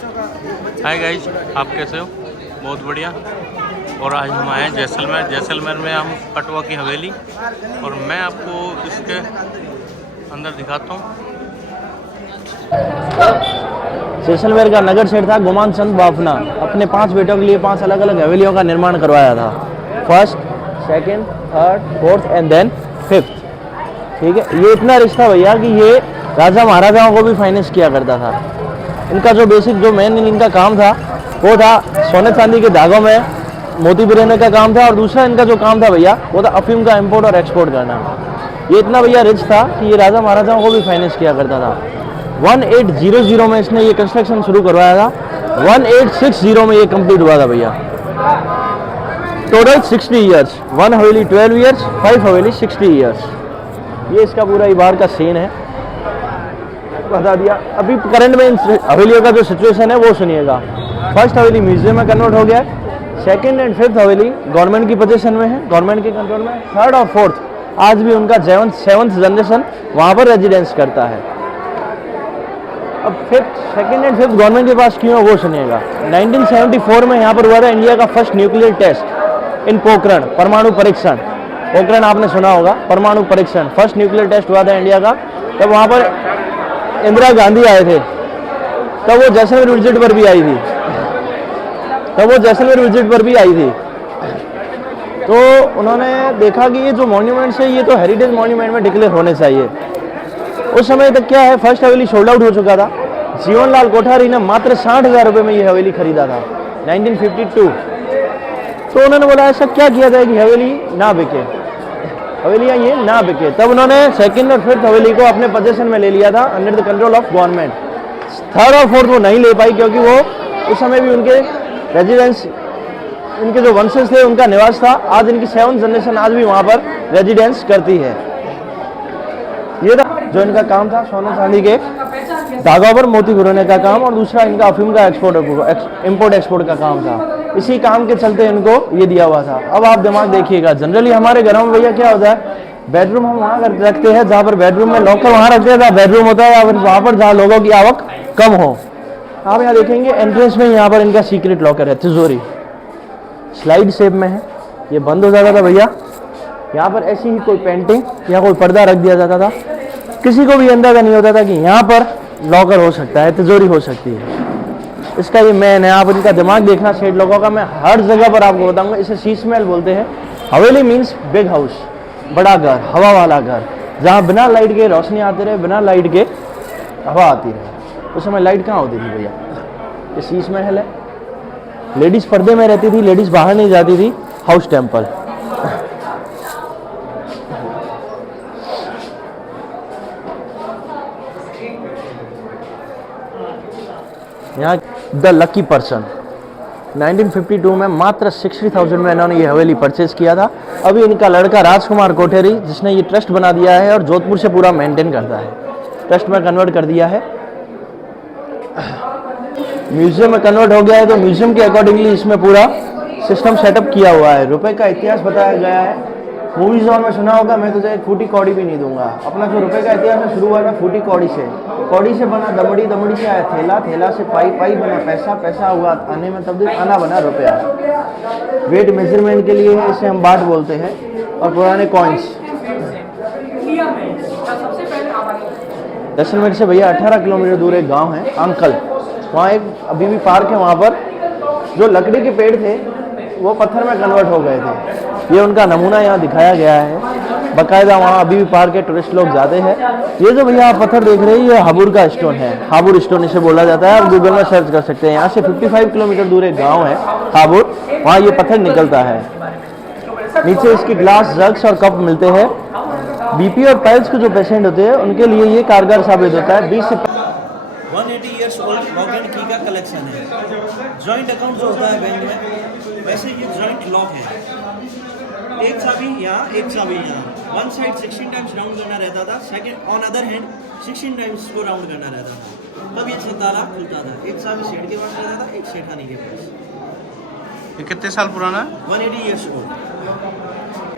Hi guys, आप कैसे हो? बहुत बढ़िया। और आज हम आए हैं जैसलमेर। जैसलमेर में हम कटवा की हवेली, और मैं आपको इसके अंदर दिखाता हूँ। जैसलमेर का नगर सेठ था गुमान चंद बाफना, अपने 5 बेटों के लिए 5 अलग अलग हवेलियों का निर्माण करवाया था। First, second, third, fourth and then fifth. ठीक है, ये इतना रिच था भैया कि ये राजा महाराजाओं को भी फाइनेंस किया करता था। इनका जो बेसिक जो मेन इनका काम था वो था सोने चांदी के धागों में मोती पिरोने का काम था, और दूसरा इनका जो काम था भैया वो था अफीम का इंपोर्ट और एक्सपोर्ट करना। ये इतना भैया रिच था कि ये राजा महाराजाओं को भी फाइनेंस किया करता था। 1800 में इसने ये कंस्ट्रक्शन शुरू करवाया था। 1860 में ये कंप्लीट हुआ था भैया। टोटल 60 ईयर्स, 1 हवेली 12 ईयर्स, 5 हवेली 60 ईयर्स। ये इसका पूरा इबार का सीन है, बता दिया। अभी करंट में इन हवेलियों का जो सिचुएशन है वो सुनिएगा। फर्स्ट हवेली म्यूजियम में कन्वर्ट हो गया है। Second and fifth Haveli government की पोजीशन में है, गवर्नमेंट के कंट्रोल में। थर्ड और फोर्थ आज भी उनका 7th जनरेशन वहाँ पर रेजिडेंस करता है। अब सेकंड एंड फिफ्थ गवर्नमेंट के पास क्यों है वो सुनिएगा। 1974 में यहाँ पर हुआ था इंडिया का फर्स्ट न्यूक्लियर टेस्ट इन पोखरण, परमाणु परीक्षण। पोखरण आपने सुना होगा, परमाणु परीक्षण फर्स्ट न्यूक्लियर टेस्ट हुआ था इंडिया का। तब वहाँ पर इंदिरा गांधी आए थे, तब वो जैसलमेर विजिट पर भी आई थी। तो उन्होंने देखा कि ये जो मॉन्यूमेंट्स है ये तो हेरिटेज मॉन्यूमेंट में डिक्लेयर होने चाहिए। उस समय तक क्या है, फर्स्ट हवेली सोल्ड आउट हो चुका था। जीवनलाल कोठारी ने मात्र 60,000 रुपये में ये हवेली खरीदा था 1952। तो उन्होंने बोला ऐसा क्या किया जाए कि हवेली ना बिके, हवेलियाँ ये ना बिके। तब उन्होंने सेकंड और फिफ्थ हवेली को अपने पोजीशन में ले लिया था under the control of government. Third और फोर्थ वो नहीं ले पाई क्योंकि वो उस समय भी उनके रेजिडेंस, उनके जो वंशज थे उनका निवास था। आज इनकी 7th जनरेशन आज भी वहाँ पर रेजिडेंस करती है। ये था जो इनका काम था, सोने चांदी के धागों पर मोती पिरोने का काम, और दूसरा इनका अफीम का इंपोर्ट एक्सपोर्ट का काम था। इसी काम के चलते इनको ये दिया हुआ था। अब आप दिमाग देखिएगा, जनरली हमारे घरों में भैया क्या होता है, बेडरूम हम वहाँ रखते हैं जहाँ पर बेडरूम में लॉकर वहाँ रखते हैं जहाँ बेडरूम होता है, या फिर वहाँ पर जहाँ लोगों की आवक कम हो। आप यहाँ देखेंगे एंट्रेंस में यहाँ पर इनका सीक्रेट लॉकर है, तिजोरी स्लाइड शेप में है। ये बंद हो जाता था भैया, यहाँ पर ऐसी ही कोई पेंटिंग या कोई पर्दा रख दिया जाता था। किसी को भी अंदाजा नहीं होता था कि यहाँ पर लॉकर हो सकता है, तिजोरी हो सकती है। इसका ये मेन है। आप इनका दिमाग देखना सेठ लोगों का, मैं हर जगह पर आपको बताऊंगा। इसे शीश महल बोलते हैं। हवेली मीन्स बिग हाउस, बड़ा घर, हवा वाला घर, जहाँ बिना लाइट के रोशनी आती रहे, बिना लाइट के हवा आती रहे। उस समय लाइट कहाँ होती थी भैया? ये शीश महल है। लेडीज पर्दे में रहती थी, लेडीज बाहर नहीं जाती थी। House temple. यहाँ द लकी पर्सन 1952 में मात्र 60,000 में इन्होंने ये हवेली परचेज किया था। अभी इनका लड़का राजकुमार कोठेरी, जिसने ये ट्रस्ट बना दिया है और जोधपुर से पूरा मेंटेन करता है, ट्रस्ट में कन्वर्ट कर दिया है। म्यूजियम में कन्वर्ट हो गया है, तो म्यूजियम के अकॉर्डिंगली इसमें पूरा सिस्टम सेटअप किया हुआ है। रुपए का इतिहास बताया गया है। मूवी जोन में सुना होगा, मैं तुझे एक फूटी कौड़ी भी नहीं दूंगा। अपना जो रुपए का इतिहास है शुरू हुआ था फूटी कौड़ी से। कौड़ी से बना दमड़ी, दमड़ी से आया थैला, थैला से पाई, पाई बना पैसा, पैसा हुआ आने में तब्दील, आना बना रुपया। वेट मेजरमेंट के लिए इसे हम बाट बोलते हैं। और पुराने कॉइन्स। जैसलमेर से भैया 18 किलोमीटर दूर एक गाँव है अंकल, वहाँ एक अभी भी पार्क है। वहाँ पर जो लकड़ी के पेड़ थे वो पत्थर में कन्वर्ट हो गए थे। ये उनका नमूना यहाँ दिखाया गया है बाकायदा। वहाँ अभी भी पार्क के टूरिस्ट लोग जाते हैं। ये जो भैया आप पत्थर देख रहे हैं ये हाबुर का स्टोन है, हाबुर स्टोन इसे बोला जाता है। आप गूगल में सर्च कर सकते हैं। यहाँ से 55 किलोमीटर दूर एक गाँव है हाबुर, वहाँ ये पत्थर निकलता है। नीचे इसकी ग्लास, जग्स और कप मिलते हैं। बीपी और पाइल्स के जो पेशेंट होते हैं उनके लिए ये कारगर साबित होता है। 20 से 180 ईयर्स ओल्ड लॉक एंड की का कलेक्शन है। जॉइंट अकाउंट जो होता है बैंक में, वैसे ये जॉइंट लॉक है। एक चाबी यहाँ, एक चाबी यहाँ। वन साइड 16 टाइम्स राउंड करना रहता था, second on other hand 16 times को राउंड करना रहता था। तब ये ताला खुलता था। एक चाबी सेठ के पास रहता था, एक सेठानी के पास। ये कितने साल पुराना है? 180 ईयर्स ओल्ड।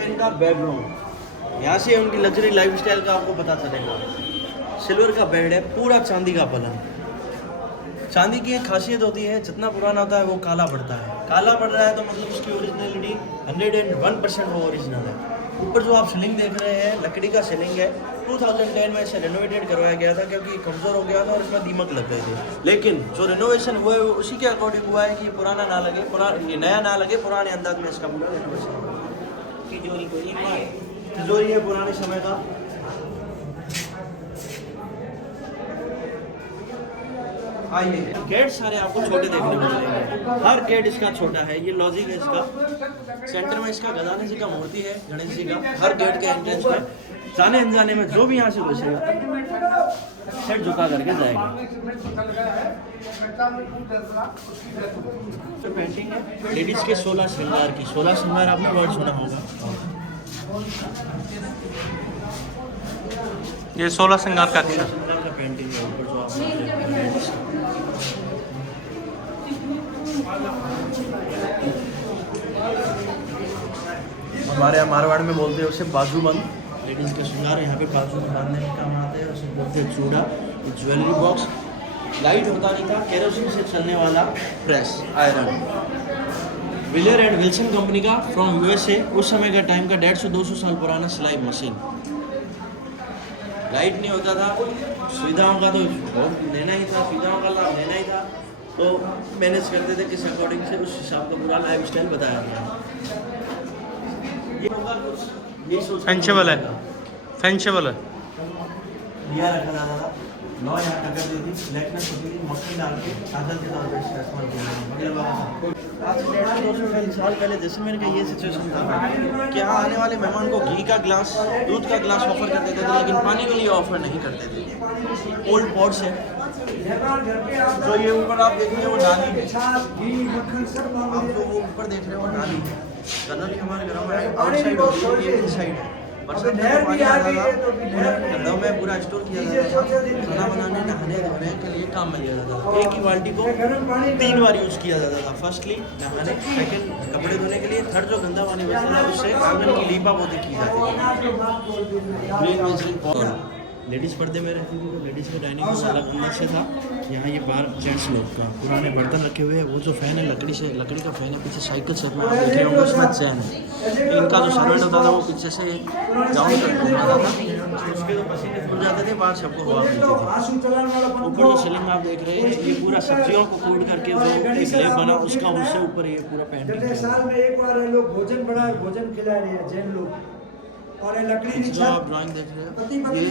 इनका बेडरूम, यहाँ से उनकी लग्जरी लाइफस्टाइल का आपको पता चलेगा। सिल्वर का बेड है, पूरा चांदी का पलंग, चांदी की एक खासियत होती है, जितना पुराना होता है वो काला पड़ता है। काला पड़ रहा है तो मतलब उसकी ओरिजिनलिटी 101% वो ओरिजिनल है। ऊपर जो आप सीलिंग देख रहे हैं लकड़ी का सीलिंग है। 2010 में इसे रेनोवेटेड करवाया गया था क्योंकि कमज़ोर हो गया था और इसमें दीमक लग गए थे। लेकिन जो रेनोवेशन हुआ है वो उसी के अकॉर्डिंग हुआ है कि ये पुराना ना लगे, ये नया ना लगे, पुराने अंदाज में इसका पूरा रेनोवेशन हुआ। तिजोरी है पुराने समय का। आइए, गेट सारे आपको छोटे देखने को मिलेंगे। हर गेट इसका छोटा है, ये लॉजिक है इसका। सेंटर में इसका गजानन जी का मूर्ति है, गणेश जी का। हर गेट के एंट्रेंस में जाने अनजाने में जो भी यहाँ से घुसेगा सेट झुका करके जाएगा। तो पेंटिंग है लेडीज के 16 श्रृंगार की। 16 श्रृंगार आपने वर्ड सुना होगा। ये 16 श्रृंगार का अक्षर। श्रृंगार का पेंटिंग है ऊपर जो आप हमारे यहाँ मारवाड़ में बोलते हैं उसे बाजूबंद। लेडीज़ के श्रृंगार यहाँ पे बाजू में बांधने के काम आते हैं। उसे बोलते हैं चूड़ा। Jewellery box. लाइट होता नहीं था, केरोसिन से चलने वाला press iron. Villiers and Wilson company का फ्रॉम यूएसए। उस समय का टाइम का 150-200 साल पुराना सिलाई मशीन। लाइट नहीं होता था, सुविधाओं का तो लेना ही था, सुविधाओं का लाभ लेना ही था, तो मैनेज करते थे किस अकॉर्डिंग से उस हिसाब का पूरा लाइफ स्टाइल बताया गया। ये होगा कुछ ये सोच फेंचेबल है, फेंचेबल है। दिया रखा जाता था, लौ यहाँ टक्कर दी थी, ब्लैकनेस होती थी, मक्खी डाल के काजल के तौर पर इसका इस्तेमाल किया जाता। आज से 150 साल पहले जैसलमेर का ये सिचुएशन था कि यहाँ आने वाले मेहमान को घी का ग्लास, दूध का ग्लास ऑफर कर देते थे, लेकिन पानी के लिए ऑफर नहीं करते थे। ओल्ड पॉट्स है जो ये ऊपर आप देख रहे हो वो नाली है। आप जो वो ऊपर देख रहे हो वो नाली है। जनरली हमारे घरों में आउटसाइड होती है, ये इनसाइड है। बरसात में पानी आता था, गड्ढों में पूरा स्टोर किया जाता था। खाना बनाने, नहाने धोने के लिए काम में लिया जाता था। एक ही बाल्टी को 3 बार यूज़ किया जाता था। फर्स्टली नहाने, सेकंड कपड़े धोने के लिए, थर्ड जो गंदा पानी बचता था उससे आंगन की लीपा पोती की जाती थी। लेडीज़ पर्दे में रहती थी तो लेडीज़ का डाइनिंग रूम अलग अंदर से था। यहाँ ये बार जेंट्स लोग का पुराने बर्तन रखे हुए हैं। वो जो फ़ैन है लकड़ी का फ़ैन है, पीछे साइकिल सेट में आप देख रहे होंगे उसमें चैन है। इनका जो सर्वेंट होता था वो पीछे से डाउन कर घुमाता था, उसके तो पसीने फूल जाते थे, बाहर सबको हवा मिलती थी। ऊपर जो सीलिंग आप देख रहे हैं ये पूरा सब्जियों को कोड करके जो एक लेप बना उसका उससे ऊपर ये पूरा पेंटिंग। साल में एक बार लोग भोजन बना भोजन खिला रहे हैं जैन लोग। और ये लकड़ी जो आप ड्राइंग देख रहे हैं ये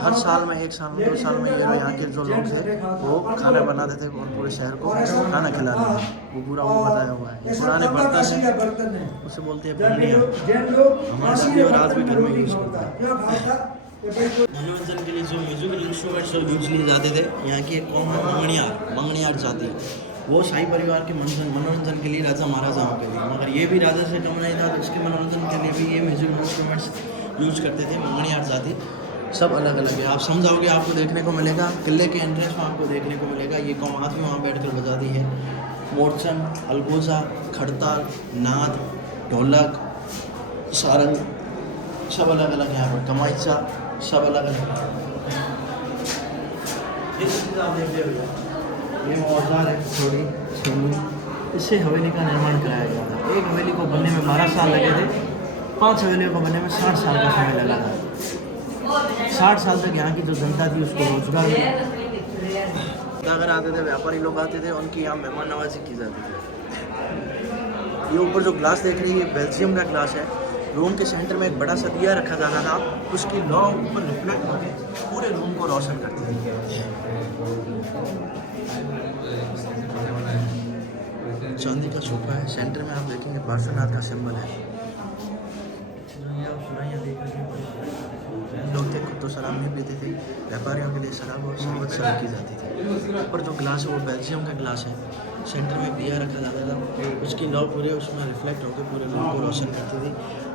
हर साल में, 1 साल में, 2 साल में ये यहाँ के जो लोग थे वो खाना बनाते थे और पूरे शहर को खाना खिलाते थे। वो पूरा वो बताया हुआ है। ये पुराने बर्तन है, उसे बोलते हैं बर्नियाँ। हमारे दादी और आज भी घर में यूज़ करते हैं। मनोरंजन के लिए जो म्यूजिकल इंस्ट्रूमेंट्स यूज लिए जाते थे, यहाँ की एक कौम है मंगनियार जाति। वो शाही परिवार के मनोरंजन के लिए राजा महाराजाओं के लिए, मगर ये भी राजा से कम नहीं था तो उसके मनोरंजन के लिए भी ये म्यूजिकल इंस्ट्रूमेंट्स यूज करते थे। मंगनियार जाति सब अलग अलग है। आप समझाओगे आपको देखने को मिलेगा, किले के एंट्रेंस में आपको देखने को मिलेगा। ये कौमात भी वहाँ बैठ कर बजाती है। मोरचन, अलगोजा, खड़ताल, नाद, ढोलक, सारंग सब अलग अलग है। यहाँ पर कमाइचा सब अलग अलग। ये औजार है थोड़ी छन्नी, इससे हवेली का निर्माण कराया गया था। एक हवेली को बनने में 12 साल लगे थे, 5 हवेलियों को बनने में 60 साल का समय लगा था। 60 साल तक यहाँ की जो जनता थी उसको रोजगार मिला। अगर आते थे व्यापारी लोग आते थे, उनकी यहाँ मेहमान नवाजी की जाती थी। ये ऊपर जो ग्लास देख रही है ये बेल्जियम का ग्लास है। रूम के सेंटर में एक बड़ा सा दिया रखा जाता था, उसकी लौ ऊपर रिफ्लेक्ट होकर पूरे रूम को रोशन करती थी। चांदी का सोफा है, सेंटर में आप देखेंगे पार्श्वनाथ का सिंबल है। लोग थे खुद तो शराब नहीं पीते थे, व्यापारियों के लिए शराब और शरबत सर्व की जाती थी। ऊपर जो ग्लास है वो बेल्जियम का ग्लास है। सेंटर में दिया रखा जाता था, उसकी लौ पूरे उसमें रिफ्लेक्ट होकर पूरे रूम को रोशन करती थी।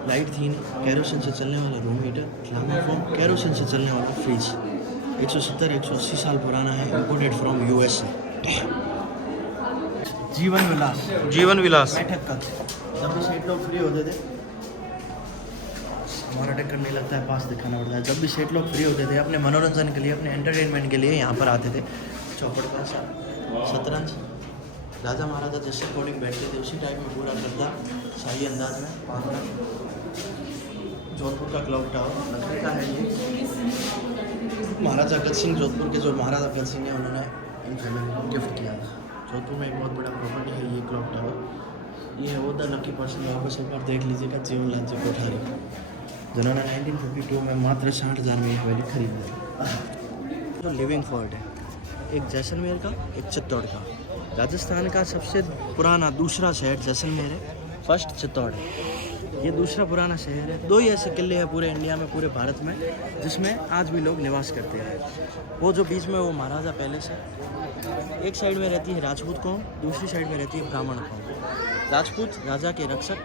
लाइट थी नहीं, कैरोसिन से चलने वाला रूम हीटर, थर्मोफोन, कैरोसिन से चलने वाला फ्रिज। 170-180 साल पुराना है, इम्पोर्टेड फ्रॉम यूएसए। जीवन विलास, जीवन विलास। बैठक कक्ष। जब भी सेठ लोग फ्री होते थे, हमारा टक्कर नहीं लगता है, पास दिखाना पड़ता है। जब भी सेठ लोग फ्री होते थे अपने मनोरंजन के लिए, अपने एंटरटेनमेंट के लिए यहाँ पर आते थे। चौपड़ का शतरंज, राजा महाराजा जिस अकॉर्डिंग बैठते थे उसी टाइप में पूरा करता शाही अंदाज में बांधना। जोधपुर का क्लॉक टावर लकड़ी का है ये। महाराजा अगत सिंह, जोधपुर के जो महाराजा अगत सिंह हैं उन्होंने इन फैमिली को गिफ्ट किया था। जोधपुर में एक बहुत बड़ा प्रॉपर्टी है ये क्लॉक टावर। ये है वो द लकी पर्सन, यहाँ पर एक बार देख लीजिएगा, जीवन लांचे कोठारी, जिन्होंने 1952 में मात्र 60,000 में ये हवेली खरीद ली। जो लिविंग फोर्ट है, एक जैसलमेर का, एक चित्तौड़ का। राजस्थान का सबसे पुराना दूसरा शहर जैसलमेर है, फर्स्ट चित्तौड़ है। ये दूसरा पुराना शहर है। 2 ही ऐसे किले हैं पूरे इंडिया में, पूरे भारत में, जिसमें आज भी लोग निवास करते हैं। वो जो बीच में वो महाराजा पैलेस है, एक साइड में रहती है राजपूत कौम, दूसरी साइड में रहती है ब्राह्मण कौम। राजपूत राजा के रक्षक,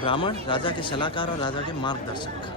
ब्राह्मण राजा के सलाहकार और राजा के मार्गदर्शक।